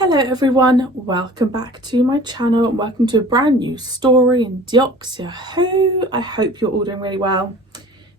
Hello everyone, welcome back to my channel and welcome to a brand new story in Doctor Who. I hope you're all doing really well.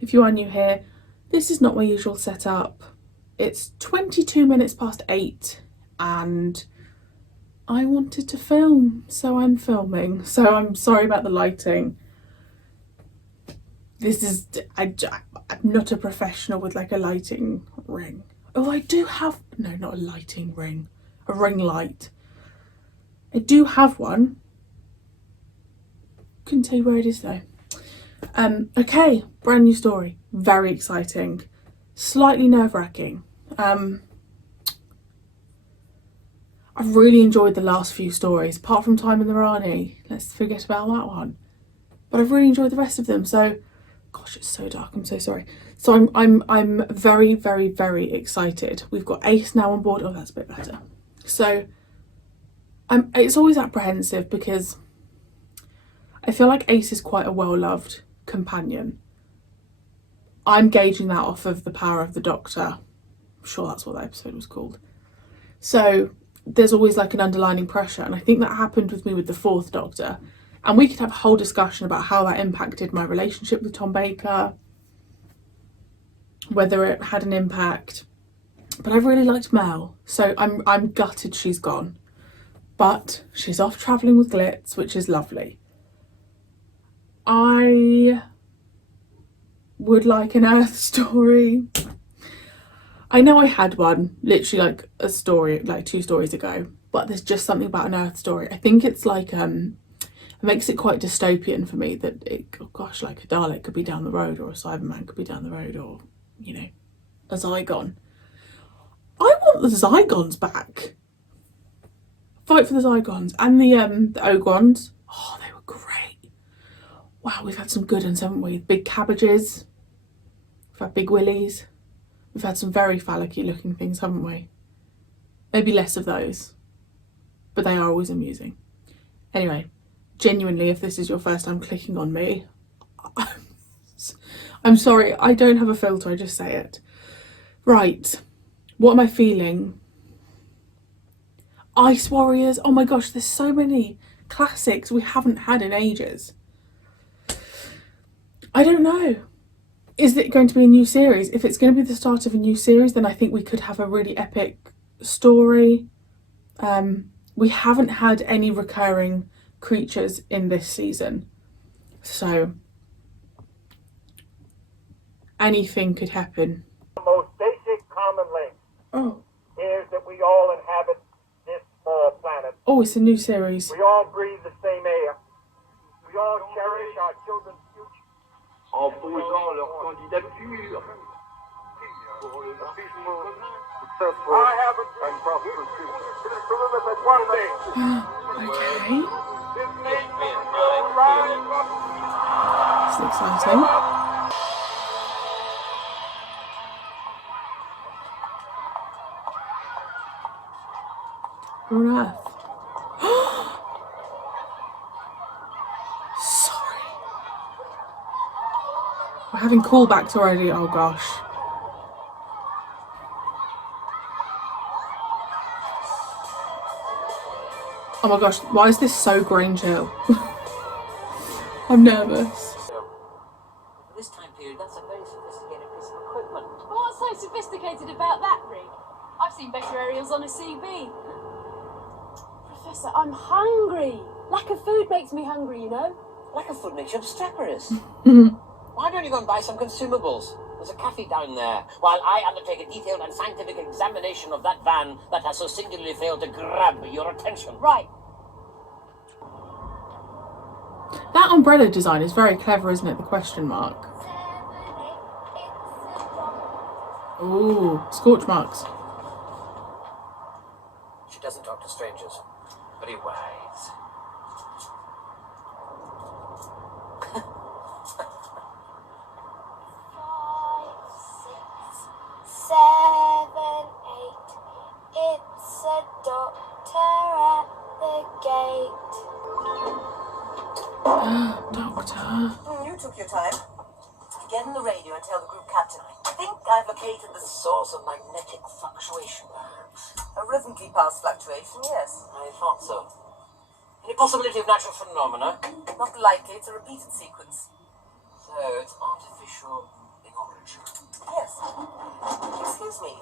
If you are new here, this is not my usual setup. It's 22 minutes past 8 and I wanted to film, so I'm filming. So I'm sorry about the lighting. I'm not a professional with like a lighting ring. Oh, I do have, no, not a lighting ring. A ring light. I do have one. Couldn't tell you where it is though. Okay, brand new story. Very exciting. Slightly nerve-wracking. I've really enjoyed the last few stories, apart from Time in the Rani. Let's forget about that one. But I've really enjoyed the rest of them. So, gosh, it's so dark. I'm so sorry. So I'm very, very, very excited. We've got Ace now on board. Oh, that's a bit better. So it's always apprehensive because I feel like Ace is quite a well-loved companion. I'm gauging that off of the power of the Doctor. I'm sure that's what that episode was called. So there's always like an underlining pressure, and I think that happened with me with the fourth Doctor. And we could have a whole discussion about how that impacted my relationship with Tom Baker, whether it had an impact. But I really liked Mel, so I'm gutted she's gone. But she's off travelling with Glitz, which is lovely. I would like an Earth story. I know I had one, literally like a story, like 2 stories ago, but there's just something about an Earth story. I think it's like, it makes it quite dystopian for me that oh gosh, like a Dalek could be down the road, or a Cyberman could be down the road, or, you know, a Zygon. I want the Zygons back. Fight for the Zygons and the Ogrons. Oh, they were great. Wow, we've had some good ones, haven't we? Big cabbages. We've had big willies. We've had some very phallic-y looking things, haven't we? Maybe less of those, but they are always amusing. Anyway, genuinely, if this is your first time clicking on me, I'm sorry, I don't have a filter, I just say it. Right. What am I feeling? Ice Warriors. Oh my gosh, there's so many classics we haven't had in ages. I don't know. Is it going to be a new series? If it's going to be the start of a new series, then I think we could have a really epic story. We haven't had any recurring creatures in this season. So anything could happen. The most basic common link is that we all inhabit this small planet. Oh, it's a new series. We all breathe the same air. We all cherish our children's future. En posant leur candidature pour le I have a dream. Remember that one day. Okay. This nation will rise up. It's exciting. We're on Earth. Sorry. We're having callbacks already. Oh gosh. Oh my gosh, why is this so Grange Hill? I'm nervous. This time period, that's a very sophisticated piece of equipment. What's so sophisticated about that rig? I've seen better aerials on a CB. Professor, I'm hungry. Lack of food makes me hungry, you know. Lack of food makes you obstreperous. Why don't you go and buy some consumables? There's a cafe down there, while I undertake a detailed and scientific examination of that van that has so singularly failed to grab your attention. Right. That umbrella design is very clever, isn't it? The question mark. Ooh, scorch marks. She doesn't talk to strangers. Very wise. 5, 6, 7, 8. It's a doctor at the gate. Doctor. You took your time. Get in the radio and tell the group captain. I think I've located the source of magnetic fluctuation, perhaps. A rhythmically pulsed fluctuation, yes. I thought so. Any possibility of natural phenomena? Not likely, it's a repeated sequence. So it's artificial in origin. Yes. Excuse me.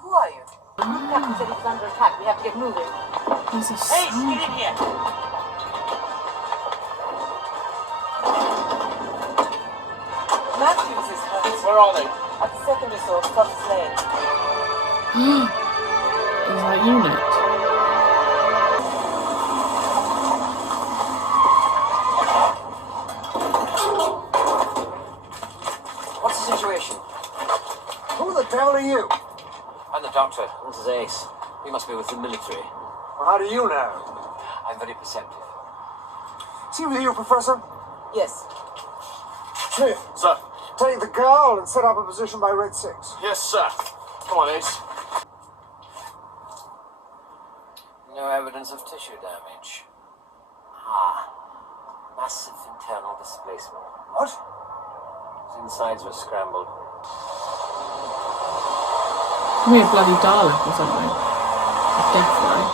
Who are you? Captain said he was under attack. We have to get moving. There's a Hey, sound. get in here! Matthews is hurt. Where are they? At the secondary source, Potter's Lane. Is that unit? What's the situation? Who the devil are you? I'm the doctor. This is Ace. We must be with the military. Well, how do you know? I'm very perceptive. Is he with you, Professor? Yes. Smith, Sir. take the girl and set up a position by Red 6. Yes, sir. Come on, Ace. No evidence of tissue damage. Ah. Massive internal displacement. What? His insides were scrambled. Could be a bloody Dalek or something. Definitely.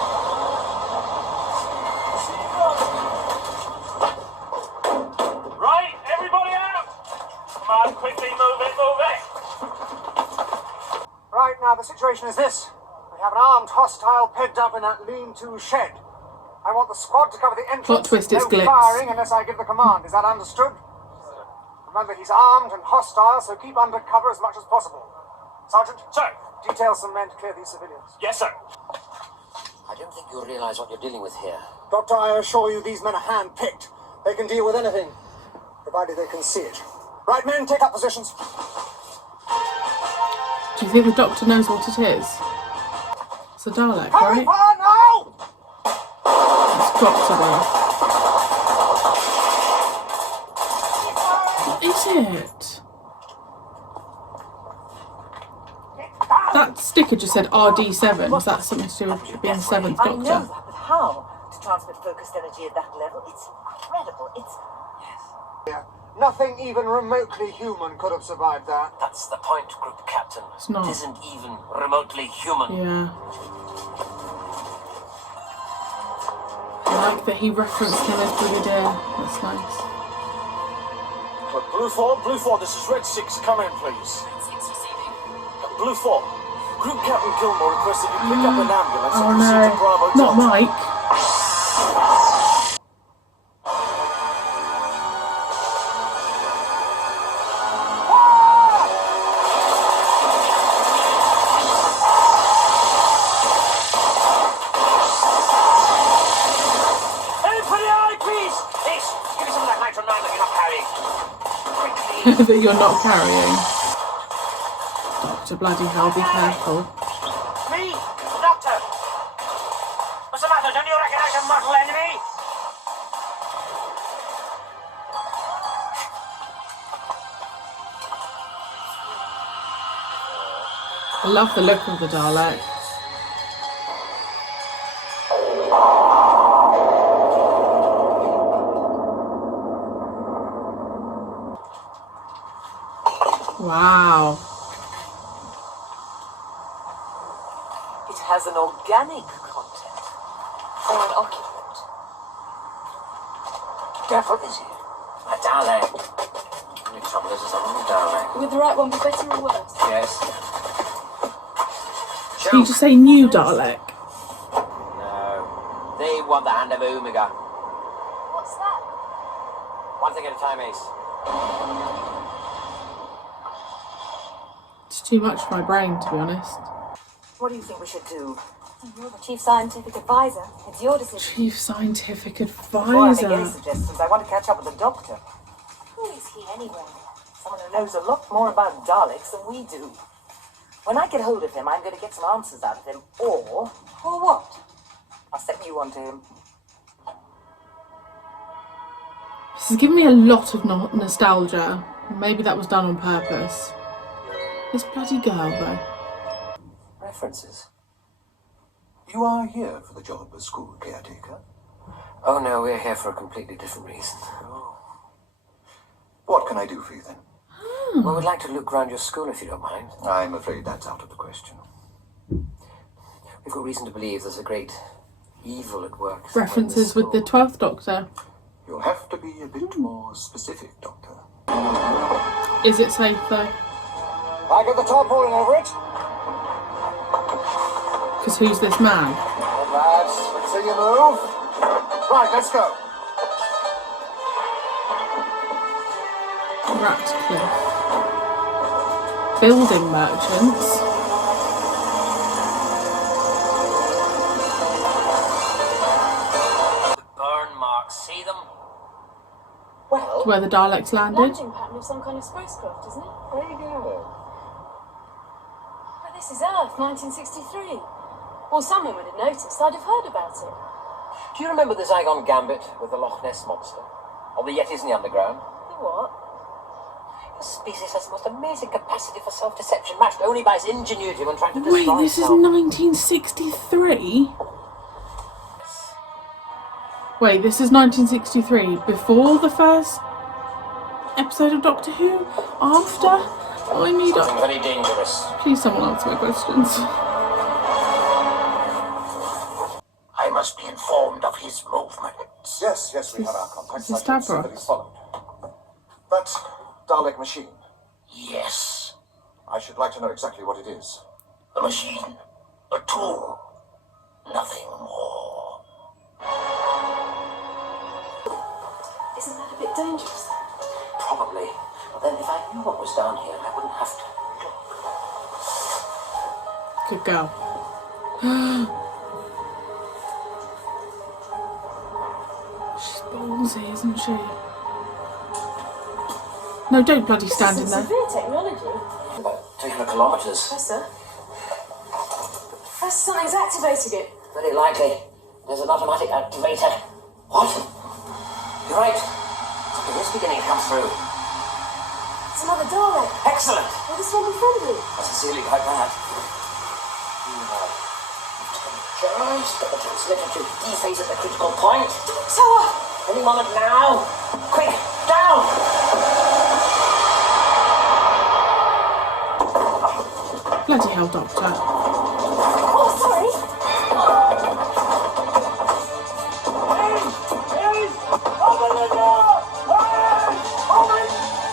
Right, everybody out! Come on, quickly, move it, move it! Right, now the situation is this. We have an armed hostile pegged up in that lean-to shed. I want the squad to cover the entrance. Plot twist, it's no Glitz. firing unless I give the command. Is that understood? Remember, he's armed and hostile, so keep under cover as much as possible. Sergeant? Sir. Detail some men to clear these civilians. Yes, sir. I don't think you realize what you're dealing with here. Doctor, I assure you these men are hand-picked. They can deal with anything, provided they can see it. Right, men, take up positions. Do you think the doctor knows what it is? It's a Dalek, Hurry, right? Pa, now! It's got to be. What is it? That sticker just said RD7. Was that something to do with being the seventh I know Doctor? that, but how? To transmit focused energy at that level? It's incredible. It's... Yeah. Nothing even remotely human could have survived that. That's the point, Group Captain. It's not. It isn't even remotely human. Yeah. I like that he referenced him as Brigadier. That's nice. But Blue 4, this is Red 6. Come in, please. Blue 4, Group Captain Gilmore requested you pick up an ambulance Oh and proceed to Bravo no, not Delta. Mike. Hey, put your eye, please! Ace, give me some of that nitro 9 that you're not carrying. Quickly! That you're not carrying. Doctor bloody hell, be careful. Me, the doctor! What's the matter? Don't you recognize a mortal enemy? I love the look of the Dalek. Wow. It has an organic content for an occupant. Devil is he? A Dalek. The only trouble is it's a little Dalek. Would the right one be better or worse? Yes. Did you just say new Dalek? No. They want the hand of Omega. What's that? One thing at a time, Ace. It's too much for my brain, to be honest. What do you think we should do? You're the chief scientific advisor. It's your decision. Chief Scientific Before I make any Advisor. suggestions, I want to catch up with the doctor. Who is he anyway? Someone who knows a lot more about Daleks than we do. When I get hold of him, I'm going to get some answers out of him. Or what? I'll set you on to him. This is giving me a lot of nostalgia. Maybe that was done on purpose. This bloody girl, though. References. You are here for the job as school caretaker? Oh no, we're here for a completely different reason. What can I do for you then? Well, we'd like to look around your school if you don't mind. I'm afraid that's out of the question. We've got reason to believe there's a great evil at work. References with the 12th Doctor. You'll have to be a bit more specific, Doctor. Is it safe though? I got the tarpaulin over it. Because who's this man? Well, lads, let's see you move. Right, let's go. Ratcliffe. Building merchants. Burn marks, see them? Well, Where the Daleks landed. Launching pattern of some kind of spacecraft, isn't it? there you go. But this is Earth, 1963. Well, someone would have noticed. I'd have heard about it. Do you remember the Zygon Gambit with the Loch Ness Monster? Or the Yetis in the underground? The what? The species has the most amazing capacity for self-deception, matched only by its ingenuity when trying to Wait, destroy this is itself. 1963? Wait, this is 1963, before the first episode of Doctor Who? After? I need Something very dangerous. Please someone answer my questions. I must be informed of his movements. Yes, we have our contacts. This is I can see that Stavros. he's followed. That Dalek machine, Yes, I should like to know exactly what it is. a machine, a tool, nothing more. Isn't that a bit dangerous? Probably. But then if I knew what was down here, I wouldn't have to. Good girl. She's ballsy, isn't she? No, don't bloody stand in This is there. severe technology. About 300 kilometres. Professor? Professor, something's activating it. Very likely. There's an automatic activator. What? You're right. Something is beginning to come through. It's another Dalek. Excellent. Will this one be friendly? I sincerely hope that. Just get the transmitter to dephase at the critical point. Doctor! Any moment now. Quick, down! Bloody hell, Doctor. Oh, sorry. Open the door! Open!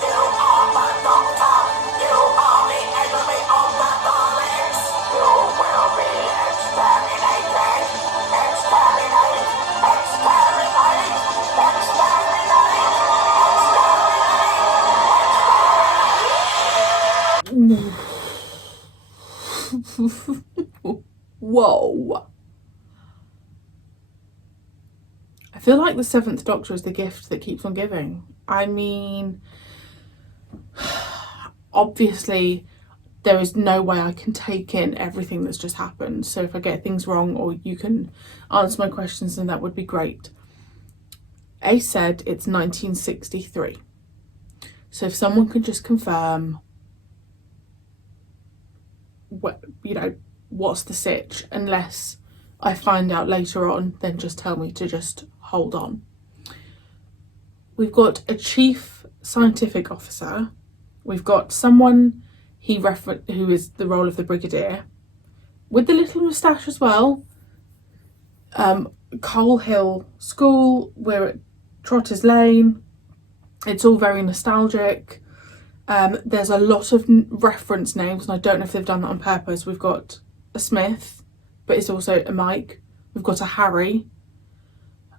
You are the Doctor! You are the enemy of the Daleks! You will be exterminated! Exterminate! Exterminate! Exterminate! Whoa. I feel like the 7th Doctor is the gift that keeps on giving. I mean, obviously there is no way I can take in everything that's just happened, so if I get things wrong or you can answer my questions, then that would be great. Ace said it's 1963, so if someone could just confirm what, you know, what's the sitch, unless I find out later on, then just tell me to just hold on. We've got a chief scientific officer. We've got someone who is the role of the brigadier, with the little moustache as well. Coal Hill School, we're at Trotter's Lane. It's all very nostalgic. There's a lot of reference names, and I don't know if they've done that on purpose. We've got a Smith, but it's also a Mike. We've got a Harry.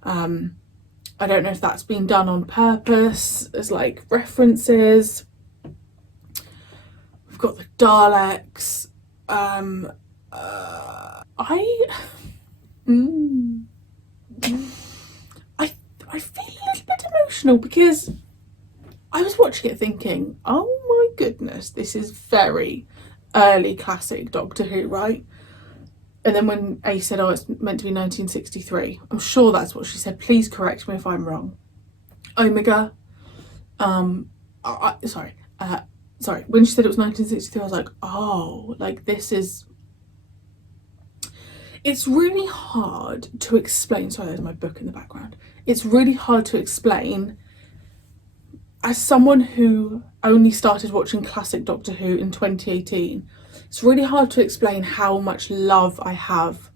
I don't know if that's been done on purpose as like references. We've got the Daleks. I feel a little bit emotional because I was watching it thinking, oh my goodness, this is very early classic Doctor Who, right? And then when A said, oh, it's meant to be 1963, I'm sure that's what she said. Please correct me if I'm wrong. Omega, sorry, when she said it was 1963, I was like, oh, like this is, it's really hard to explain. Sorry, there's my book in the background. It's really hard to explain as someone who only started watching classic Doctor Who in 2018. It's really hard to explain how much love I have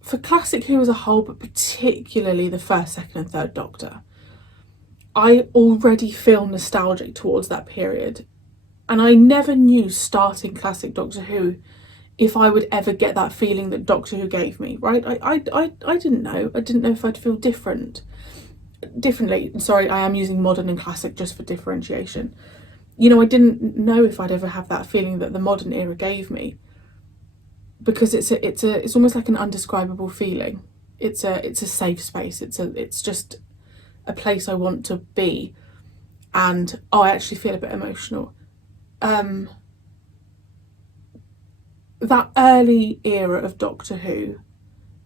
for classic Who as a whole, but particularly the first, second and third Doctor. I already feel nostalgic towards that period, and I never knew starting classic Doctor Who if I would ever get that feeling that Doctor Who gave me, right? I didn't know. I didn't know if I'd feel differently. Sorry, I am using modern and classic just for differentiation. You know, I didn't know if I'd ever have that feeling that the modern era gave me, because it's almost like an undescribable feeling. It's a safe space. It's just a place I want to be. And I actually feel a bit emotional. That early era of Doctor Who,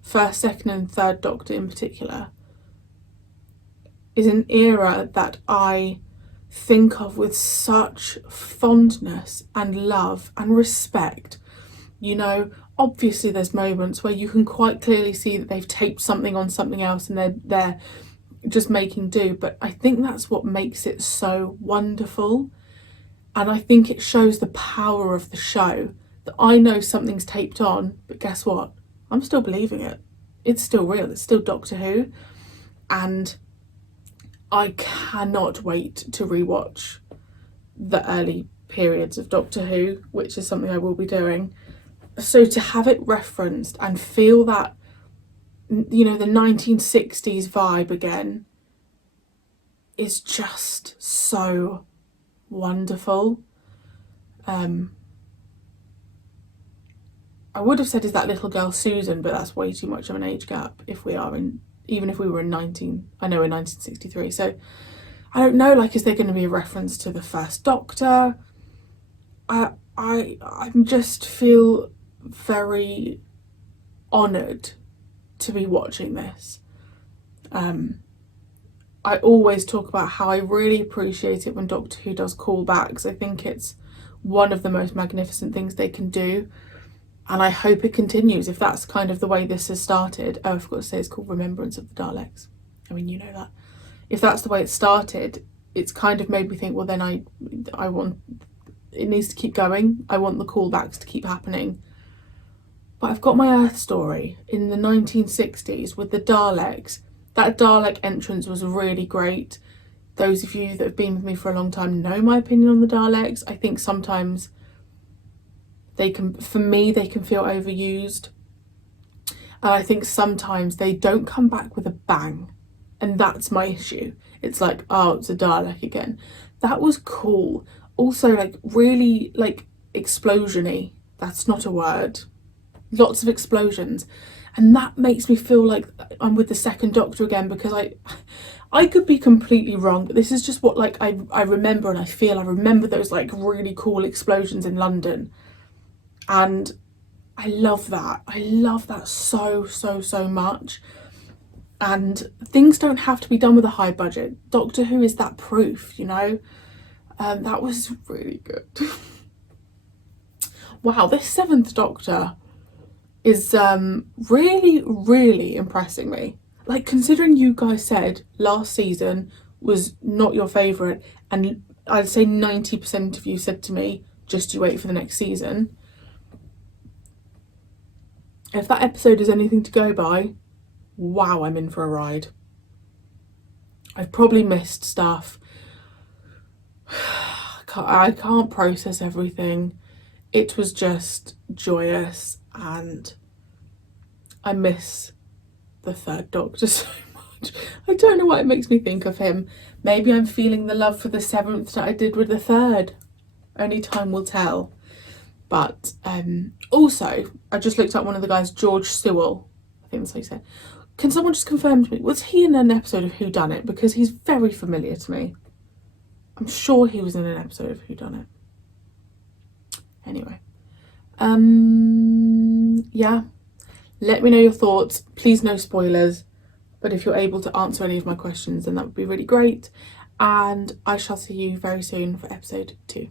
first, second and third Doctor in particular, is an era that I think of with such fondness and love and respect. You know, obviously there's moments where you can quite clearly see that they've taped something on something else and they're just making do, but I think that's what makes it so wonderful. And I think it shows the power of the show, that I know something's taped on, but guess what? I'm still believing it. It's still real. It's still Doctor Who. And I cannot wait to rewatch the early periods of Doctor Who, which is something I will be doing. So to have it referenced and feel that, you know, the 1960s vibe again is just so wonderful. I would have said, is that little girl Susan, but that's way too much of an age gap even if we were in 1963. So I don't know, like, is there going to be a reference to the first Doctor? I just feel very honoured to be watching this. I always talk about how I really appreciate it when Doctor Who does callbacks. I think it's one of the most magnificent things they can do, and I hope it continues if that's kind of the way this has started. Oh, I forgot to say it's called Remembrance of the Daleks. I mean, you know that. If that's the way it started, it's kind of made me think, well, then I want, it needs to keep going. I want the callbacks to keep happening. But I've got my Earth story in the 1960s with the Daleks. That Dalek entrance was really great. Those of you that have been with me for a long time know my opinion on the Daleks. I think sometimes they can feel overused. And I think sometimes they don't come back with a bang. And that's my issue. It's like, oh, it's a Dalek again. That was cool. Also, like, really, like, explosion-y. That's not a word. Lots of explosions. And that makes me feel like I'm with the second Doctor again, because I could be completely wrong, but this is just what, like, I remember and I feel. I remember those, like, really cool explosions in London. And I love that. I love that so, so, so much. And things don't have to be done with a high budget. Doctor Who is that proof, you know? That was really good. Wow, this seventh Doctor is really, really impressing me. Like, considering you guys said last season was not your favourite, and I'd say 90% of you said to me, just you wait for the next season. If that episode is anything to go by, wow, I'm in for a ride. I've probably missed stuff. I can't process everything. It was just joyous, and I miss the third Doctor so much. I don't know what it makes me think of him. Maybe I'm feeling the love for the seventh that I did with the third. Only time will tell. But also, I just looked up one of the guys, George Sewell. I think that's how you say it. Can someone just confirm to me, was he in an episode of Who Done It? Because he's very familiar to me. I'm sure he was in an episode of Who Done It. Anyway. Yeah. Let me know your thoughts. Please, no spoilers. But if you're able to answer any of my questions, then that would be really great. And I shall see you very soon for episode 2.